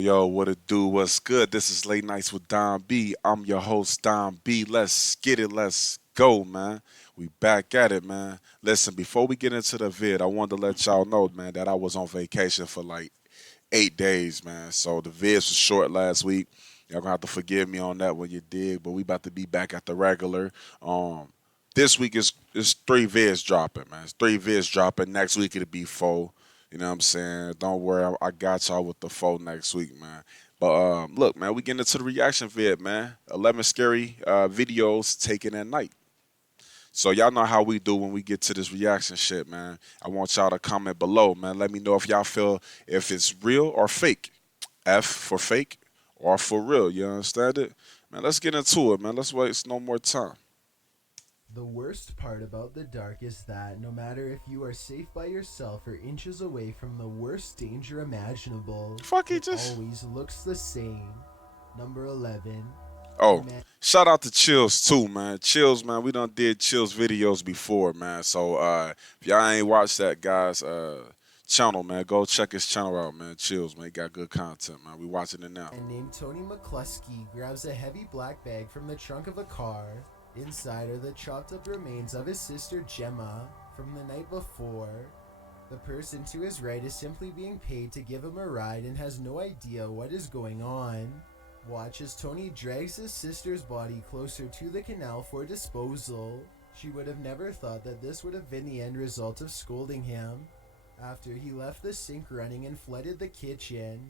Yo, what it do? What's good? This is Late Nights with DonB. I'm your host, DonB. Let's get it. Let's go, man. We back at it, man. Listen, before we get into the vid, I wanted to let y'all know, man, that I was on vacation for like 8 days, man. So the vids was short last week. Y'all gonna have to forgive me on that when you dig, but we about to be back at the regular. Um, this week is three vids dropping, man. It's three vids dropping. Next week it'll be four. You know what I'm saying? Don't worry, I got y'all with the four next week, man. But look, man, we getting into the reaction vid, man. 11 scary videos taken at night. So y'all know how we do when we get to this reaction shit, man. I want y'all to comment below, man. Let me know if y'all feel if it's real or fake. F for fake or for real. You understand it? Man, let's get into it, man. Let's waste no more time. The worst part about the dark is that no matter if you are safe by yourself or inches away from the worst danger imaginable, Fuck he it just. always looks the same. Number 11. A Oh, man shout out to Chills too, man. Chills, man. We done did Chills videos before, man. So if y'all ain't watched that guy's channel, man, go check his channel out, man. Chills, man. He got good content, man. We watching it now. named Tony McCluskey grabs a heavy black bag from the trunk of a car. Inside are the chopped up remains of his sister Gemma from the night before. The person to his right is simply being paid to give him a ride and has no idea what is going on. Watch as Tony drags his sister's body closer to the canal for disposal. She would have never thought that this would have been the end result of scolding him. After he left the sink running and flooded the kitchen,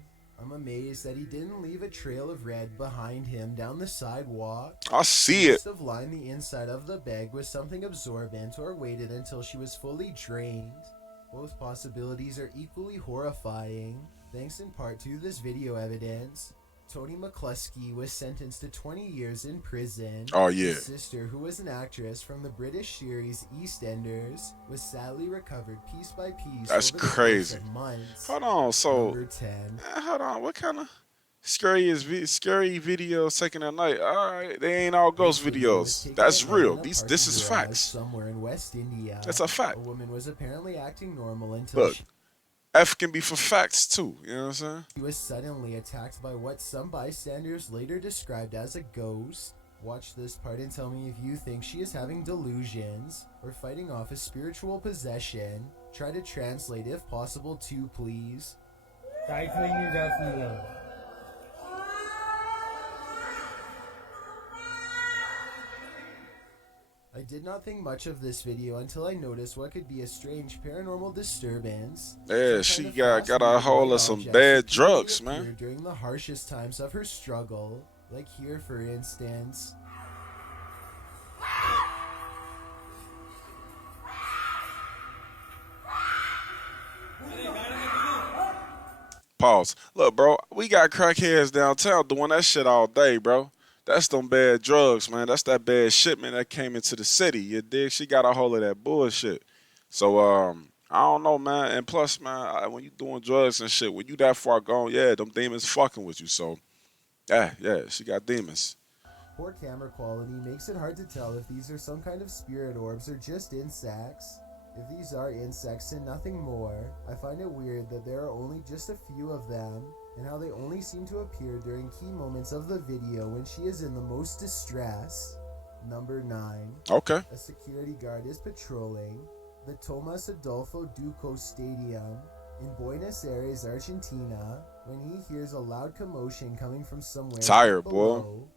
I'm amazed that he didn't leave a trail of red behind him down the sidewalk. I He see it. must have lined the inside of the bag with something absorbent or waited until she was fully drained. Both possibilities are equally horrifying. Thanks in part to this video evidence, Tony McCluskey was sentenced to 20 years in prison. Oh yeah, His sister, who was an actress from the British series EastEnders, was sadly recovered piece by piece that's over the course crazy. of months. Hold on, so Number 10. hold on. What kind of scary videos taken at night? All right, they ain't all This ghost video was videos. taken That's at night real. in a This parking is garage facts. somewhere in West That's India. a A fact. woman was apparently acting normal until Look, F can be for facts too. You know what I'm saying? she was suddenly attacked by what some bystanders later described as a ghost. Watch this part and tell me if you think she is having delusions or fighting off a spiritual possession. Try to translate if possible too, please. I did not think much of this video until I noticed what could be a strange paranormal disturbance. Yeah, Some kind she of got a fast-moving hold white of some objects bad repeatedly drugs, man. appear during the harshest times of her struggle. Like here, for instance. Pause. Look, bro, we got crackheads downtown doing that shit all day, bro. That's them bad drugs, man. That's that bad shipment that came into the city. You dig? She got a hold of that bullshit. So, I don't know, man. And plus, man, when you doing drugs and shit, when you that far gone, yeah, them demons fucking with you. So, yeah, she got demons. Poor camera quality makes it hard to tell if these are some kind of spirit orbs or just insects. If these are insects and nothing more, I find it weird that there are only just a few of them, and how they only seem to appear during key moments of the video when she is in the most distress. Number 9. Okay. A security guard is patrolling the Tomas Adolfo Duco Stadium in Buenos Aires, Argentina, when he hears a loud commotion coming from somewhere Tired, boy. below.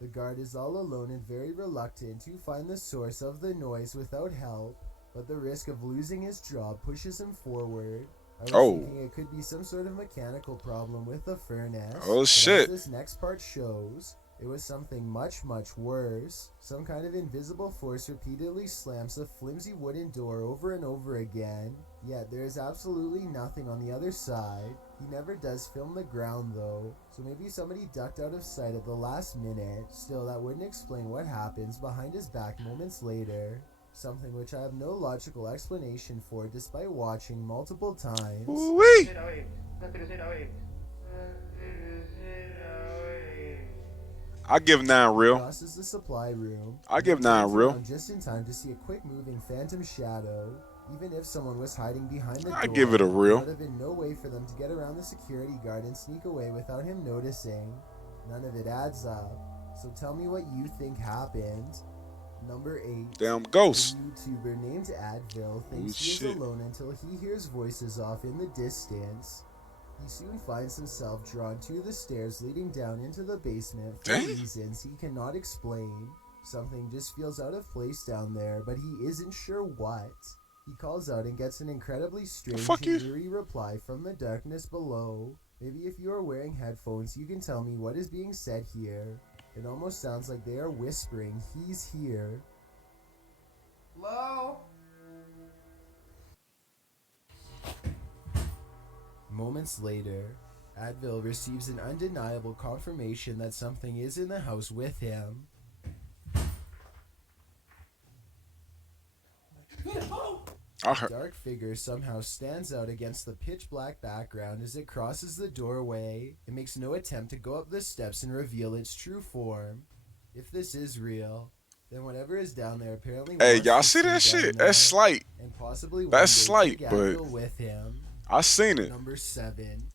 The guard is all alone and very reluctant to find the source of the noise without help, but the risk of losing his job pushes him forward. I was Oh. thinking it could be some sort of mechanical problem with the furnace. Oh, but shit. as this next part shows, it was something much, much worse. Some kind of invisible force repeatedly slams the flimsy wooden door over and over again, yet there is absolutely nothing on the other side. He never does film the ground though, so maybe somebody ducked out of sight at the last minute. Still, that wouldn't explain what happens behind his back moments later. Something which I have no logical explanation for despite watching multiple times. Wee. I give 9 real. Crosses the supply room. I give and 9 turns real. around just in time to see a quick moving phantom shadow. Even if someone was hiding behind the I give it a door, there real. would have been no way for them to get around the security guard and sneak away without him noticing. None of it adds up. So tell me what you think happened. Number 8. Damn A ghost. YouTuber named Advil Oh thinks he is shit. alone until he hears voices off in the distance. He soon finds himself drawn to the stairs leading down into the basement for Damn. reasons he cannot explain. Something just feels out of place down there, but he isn't sure what. He calls out and gets an incredibly The strange fuck and you? eerie reply from the darkness below. Maybe if you are wearing headphones, you can tell me what is being said here. It almost sounds like they are whispering, "He's here." Hello? Moments later, Advil receives an undeniable confirmation that something is in the house with him. I A heard. dark figure somehow stands out against the pitch black background as it crosses the doorway. It makes no attempt to go up the steps and reveal its true form. If this is real, then whatever is down there apparently Hey, wants y'all to see stay that down shit? there That's slight. and possibly one That's day slight, take but Advil with him. I seen it. Number 7.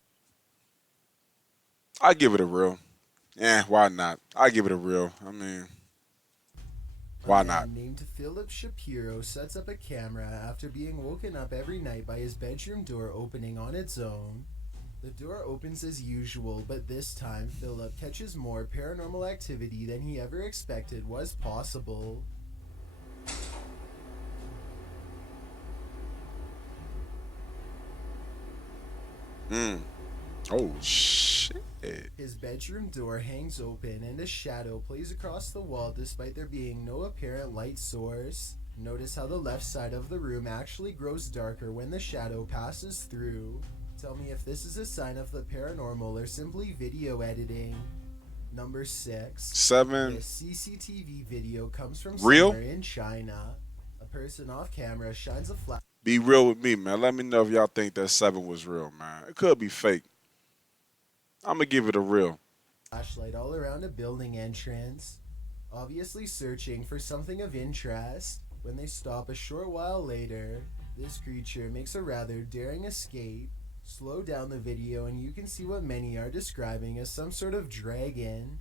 I give it a real. Why not? I give it a real. I mean, A why not? man named Philip Shapiro sets up a camera after being woken up every night by his bedroom door opening on its own. The door opens as usual, but this time Philip catches more paranormal activity than he ever expected was possible. Mm. Oh shit. His bedroom door hangs open and a shadow plays across the wall despite there being no apparent light source. Notice how the left side of the room actually grows darker when the shadow passes through. Tell me if this is a sign of the paranormal or simply video editing. Number 6. 7. This CCTV video comes from Real? somewhere in China. A person off camera shines a Be real with me, man. Let me know if y'all think that 7 was real, man. It could be fake. I'm gonna give it a real. flashlight all around a building entrance, obviously searching for something of interest. When they stop a short while later, this creature makes a rather daring escape. Slow down the video and you can see what many are describing as some sort of dragon.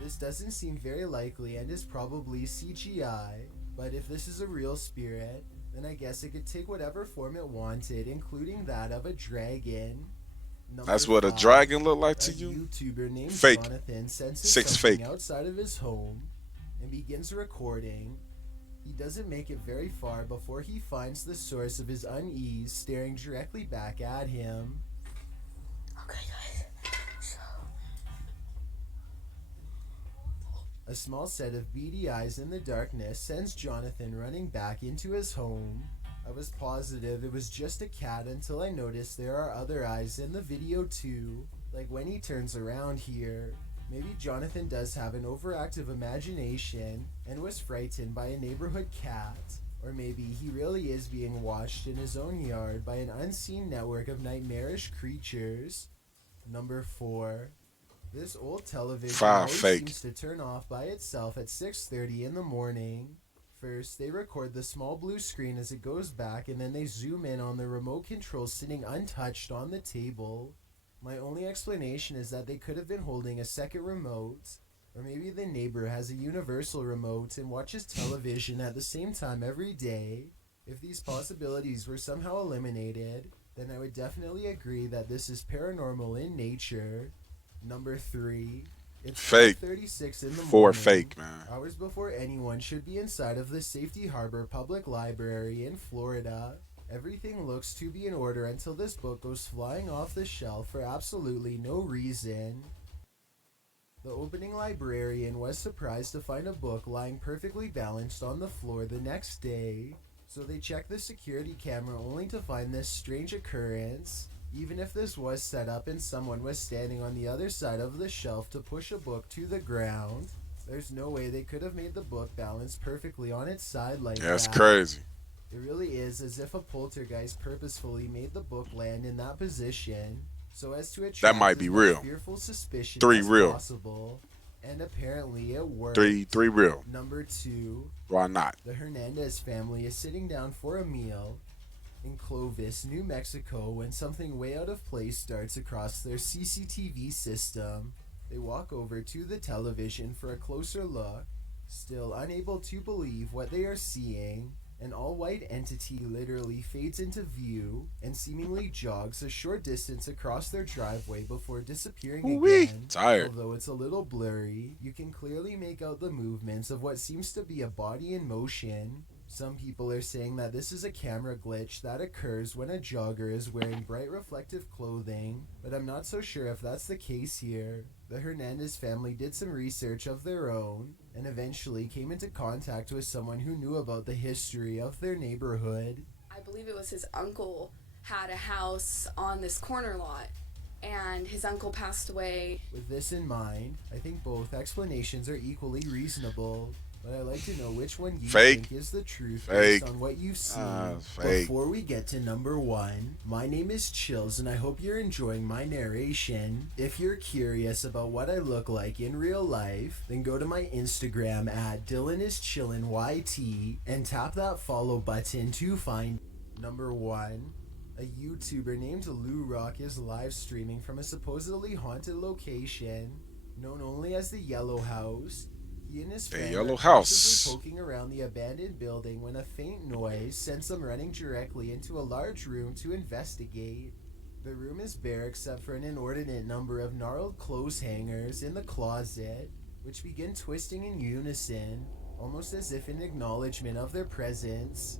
This doesn't seem very likely and is probably CGI, but if this is a real spirit, then I guess it could take whatever form it wanted, including that of a dragon. Number That's what a 5. dragon look like A to you? YouTuber named Fake. Jonathan senses 6 something fake. outside of his home and begins recording. He doesn't make it very far before he finds the source of his unease staring directly back at him. Okay, guys. So, A small set of beady eyes in the darkness sends Jonathan running back into his home. I was positive it was just a cat until I noticed there are other eyes in the video too, like when he turns around here. Maybe Jonathan does have an overactive imagination and was frightened by a neighborhood cat. Or maybe he really is being watched in his own yard by an unseen network of nightmarish creatures. Number 4. This old television 5 always fake. seems to turn off by itself at 6:30 in the morning. First, they record the small blue screen as it goes back, and then they zoom in on the remote control sitting untouched on the table. My only explanation is that they could have been holding a second remote, or maybe the neighbor has a universal remote and watches television at the same time every day. If these possibilities were somehow eliminated, then I would definitely agree that this is paranormal in nature. Number 3. It's Fake. 5:36 in the 4 morning. fake, man. Hours before anyone should be inside of the Safety Harbor Public Library in Florida. Everything looks to be in order until this book goes flying off the shelf for absolutely no reason. The opening librarian was surprised to find a book lying perfectly balanced on the floor the next day, so they checked the security camera only to find this strange occurrence. Even if this was set up and someone was standing on the other side of the shelf to push a book to the ground, there's no way they could have made the book balance perfectly on its side like Yeah, that's that. crazy. It really is as if a poltergeist purposefully made the book land in that position so as to attract might as be much real. fearful suspicion 3 as real. possible. And apparently it worked. 3 real. Number 2. Why not? The Hernandez family is sitting down for a meal. in Clovis, New Mexico, when something way out of place starts across their CCTV system. They walk over to the television for a closer look, still unable to believe what they are seeing. An all-white entity literally fades into view and seemingly jogs a short distance across their driveway before disappearing Ooh-wee. again. Tired. Although it's a little blurry, you can clearly make out the movements of what seems to be a body in motion. Some people are saying that this is a camera glitch that occurs when a jogger is wearing bright reflective clothing, but I'm not so sure if that's the case here. The Hernandez family did some research of their own and eventually came into contact with someone who knew about the history of their neighborhood. I believe it was his uncle had a house on this corner lot, and his uncle passed away. With this in mind, I think both explanations are equally reasonable, but I'd like to know which one you Fake. think is the truth Fake. based on what you've seen. Fake. Before we get to number one, my name is Chills and I hope you're enjoying my narration. If you're curious about what I look like in real life, then go to my Instagram at DylanIsChillinYT and tap that follow button to find number one. A YouTuber named Lou Rock is live streaming from a supposedly haunted location known only as the Yellow House. He and his friend Yellow are House. possibly poking around the abandoned building when a faint noise sends them running directly into a large room to investigate. The room is bare except for an inordinate number of gnarled clothes hangers in the closet, which begin twisting in unison, almost as if in acknowledgement of their presence.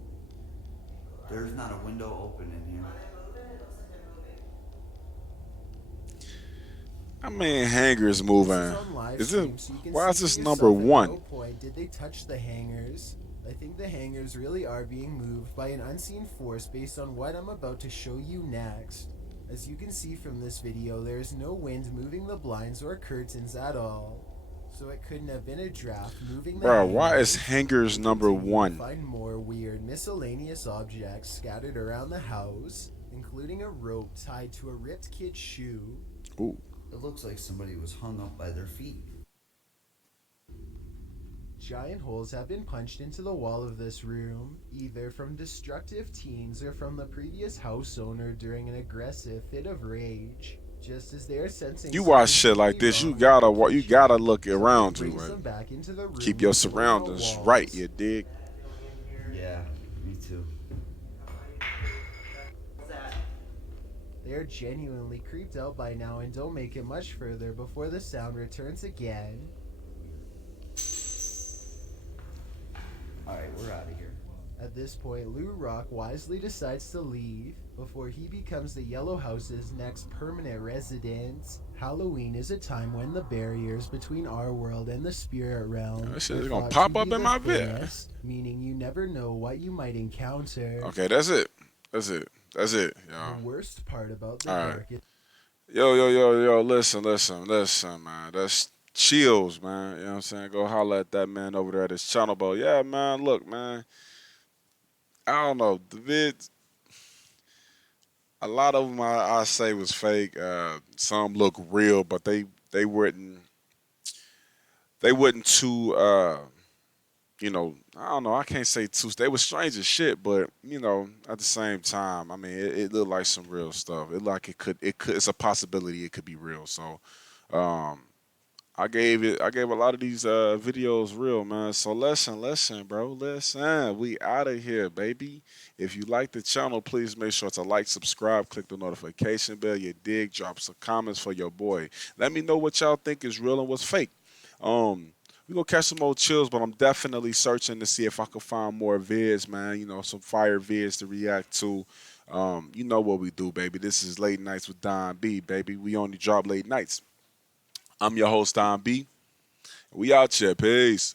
There's not a window open in here. I mean, hangers moving. This is on live Is it? stream, so you can Why is see this for number yourself at one? no point did they touch the hangers. I think the hangers really are being moved by an unseen force based on what I'm about to show you next. As you can see from this video, there is no wind moving the blinds or curtains at all. So it couldn't have been a draft moving the Bro, hangers. why is hangers We number continue to one? Find more weird miscellaneous objects scattered around the house, including a rope tied to a ripped kid's shoe. Ooh. It looks like somebody was hung up by their feet. Giant holes have been punched into the wall of this room, either from destructive teens or from the previous house owner during an aggressive fit of rage. Just as they are sensing You watch something shit like deeply this, you wrong gotta with the you kitchen, gotta look something around you, brings them man. back into the room Keep your with the lower surroundings walls. right, you dig? Yeah, me too. They are genuinely creeped out by now and don't make it much further before the sound returns again. Alright, we're out of here. At this point, Lou Rock wisely decides to leave before he becomes the Yellow House's next permanent resident. Halloween is a time when the barriers between our world and the spirit realm That shit are is gonna thought pop to up be in the my vid. thinnest, meaning you never know what you might encounter. Okay, that's it. That's it. That's it, The y'all. worst part about the All right. dark is Yo, listen, man. That's chills, man. You know what I'm saying? Go holler at that man over there at his channel, but yeah, man, look, man. I don't know. The vids, a lot of them I say was fake. Some look real, but they wouldn't too I don't know, I can't say too, they were strange as shit, but at the same time, I mean, it looked like some real stuff. It like it's a possibility it could be real. So um I gave a lot of these videos real, man. So listen, bro. Listen. We out of here, baby. If you like the channel, please make sure to like, subscribe, click the notification bell. You dig, drop some comments for your boy. Let me know what y'all think is real and what's fake. We gonna catch some more chills, but I'm definitely searching to see if I can find more vids, man. Some fire vids to react to. You know what we do, baby. This is Late Nights with DonB, baby. We only drop late nights. I'm your host, DonB. We out here. Peace.